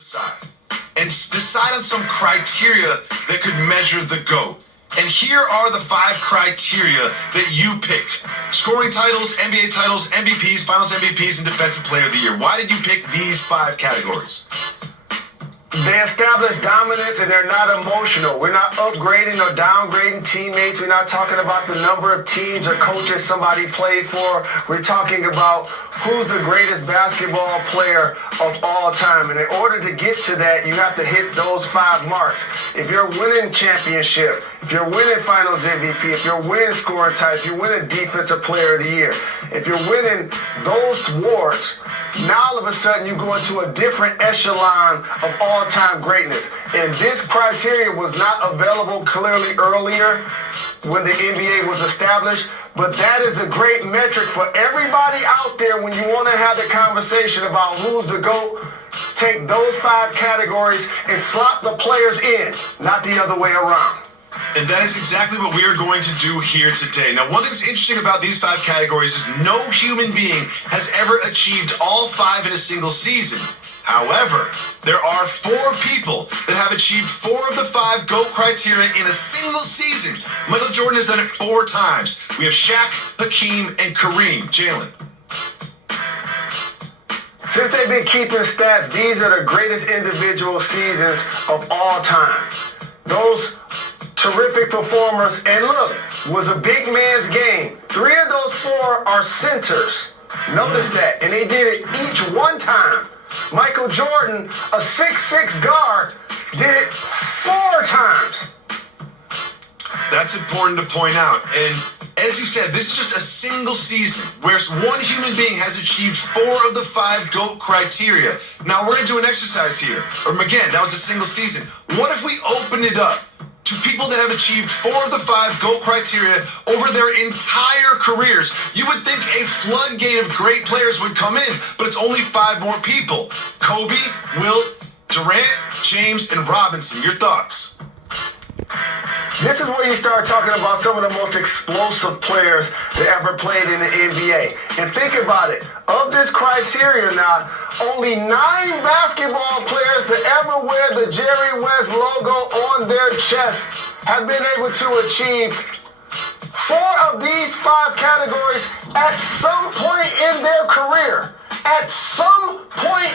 Decide and decide on some criteria that could measure the GOAT. And here are the 5 criteria that you picked. Scoring titles, NBA titles, MVPs, Finals MVPs, and Defensive Player of the Year. Why did you pick these 5 categories? They establish dominance and they're not emotional. We're not upgrading or downgrading teammates. We're not talking about the number of teams or coaches somebody played for. We're talking about who's the greatest basketball player of all time. And in order to get to that, you have to hit those 5 marks. If you're winning championship, if you're winning Finals MVP, if you're winning scoring title, if you're winning Defensive Player of the Year, if you're winning those awards, now all of a sudden you go into a different echelon of all-time greatness. And this criteria was not available clearly earlier when the NBA was established, but that is a great metric for everybody out there when you want to have the conversation about who's the GOAT. Take those 5 categories and slot the players in, not the other way around. And that is exactly what we are going to do here today. Now, one thing that's interesting about these 5 categories is no human being has ever achieved all 5 in a single season. However, there are 4 people that have achieved 4 of the 5 GOAT criteria in a single season. Michael Jordan has done it 4 times. We have Shaq, Hakeem, and Kareem. Jalen. Since they've been keeping stats, these are the greatest individual seasons of all time. Those terrific performers, and look, was a big man's game. 3 of those 4 are centers. Notice that, and they did it each one time. Michael Jordan, a 6'6" guard, did it 4 times. That's important to point out. And as you said, this is just a single season where one human being has achieved 4 of the 5 GOAT criteria. Now, we're going to do an exercise here. Again, that was a single season. What if we opened it up to people that have achieved 4 of the 5 GOAT criteria over their entire careers? You would think a floodgate of great players would come in, but it's only 5 more people. Kobe, Wilt, Durant, James, and Robinson. Your thoughts? This is where you start talking about some of the most explosive players that ever played in the NBA. And think about it. Of this criteria now, only 9 basketball players to ever wear the Jerry West logo on their chest have been able to achieve 4 of these 5 categories at some point in their career. At some point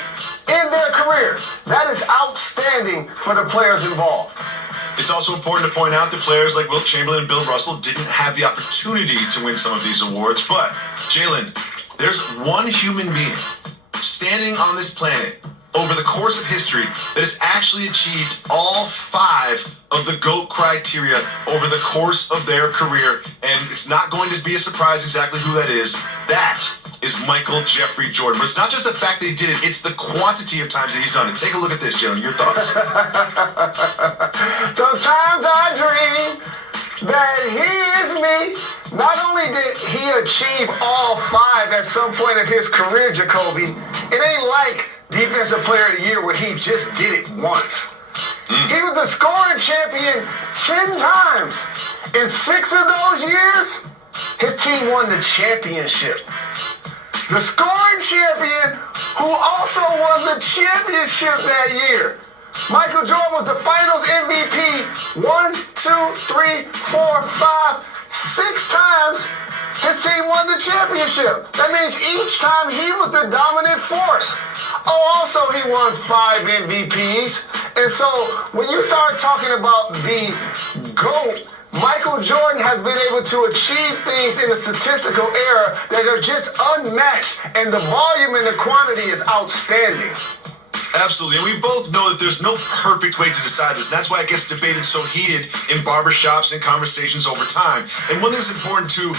in their career. That is outstanding for the players involved. It's also important to point out that players like Wilt Chamberlain and Bill Russell didn't have the opportunity to win some of these awards. But, Jalen, there's one human being standing on this planet over the course of history that has actually achieved all 5 of the GOAT criteria over the course of their career. And it's not going to be a surprise exactly who that is. That is Michael Jeffrey Jordan. But it's not just the fact that he did it, it's the quantity of times that he's done it. Take a look at this, Jalen. Your thoughts? Sometimes I dream that he is me. Not only did he achieve all 5 at some point of his career, Jacoby, it ain't like Defensive Player of the Year where he just did it once. He was the scoring champion 10 times. In 6 of those years, his team won the championship. The scoring champion who also won the championship that year. Michael Jordan was the Finals MVP 1, 2, 3, 4, 5, 6 times. His team won the championship. That means each time he was the dominant force. Oh, also he won 5 MVPs. And so when you start talking about the GOAT, Michael Jordan has been able to achieve things in a statistical era that are just unmatched, and the volume and the quantity is outstanding. Absolutely, and we both know that there's no perfect way to decide this. And that's why it gets debated so heated in barbershops and conversations over time. And one thing that's important to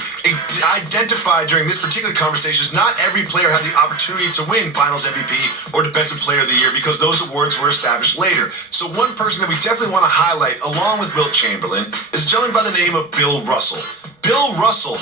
identify during this particular conversation is not every player had the opportunity to win Finals MVP or Defensive Player of the Year because those awards were established later. So one person that we definitely want to highlight, along with Wilt Chamberlain, is a gentleman by the name of Bill Russell. Bill Russell